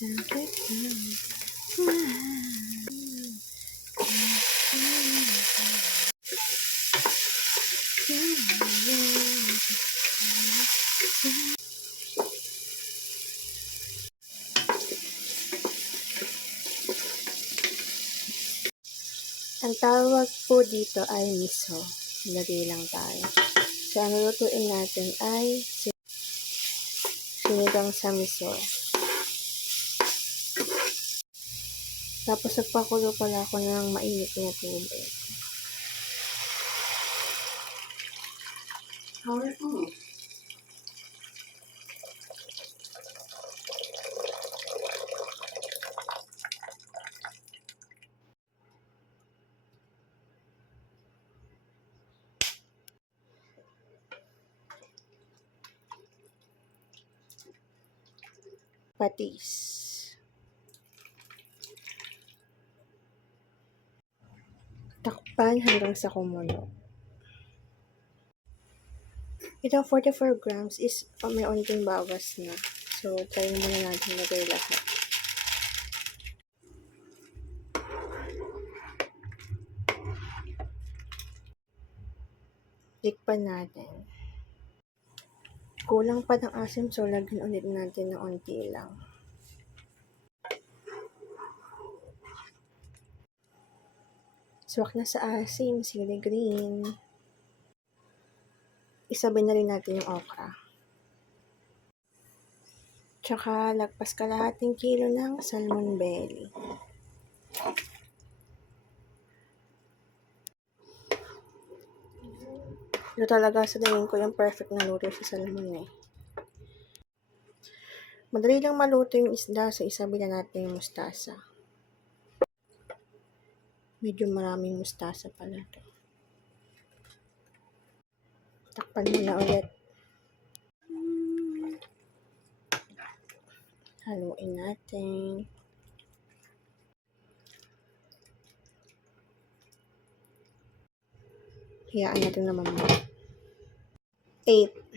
Ang tawag po dito ay miso. Lagay lang tayo. So, ang lutuin natin ay sinigang sa miso. Tapos, nagpakulo pala ako ng mainit na tubig. Patis. Takpan hanggang sa kumulo. Ito 44 grams is may onting bawas na. So, try muna natin lagay lahat. Tikpan natin. Kulang pa ng asim, so lagyan ulit natin ng onti lang. Swak na sa asim, sili green. Isabay na rin natin yung okra. Tsaka lagpas kalahating kilo ng salmon belly. Ito talaga sa tingin ko yung perfect na luto sa salmon eh. Madali lang maluto yung isda, so isabay na natin yung mustasa. Medyo maraming mustasa pala ito. Takpan muna ulit. Haluin natin. Hayaan natin naman mo. 8.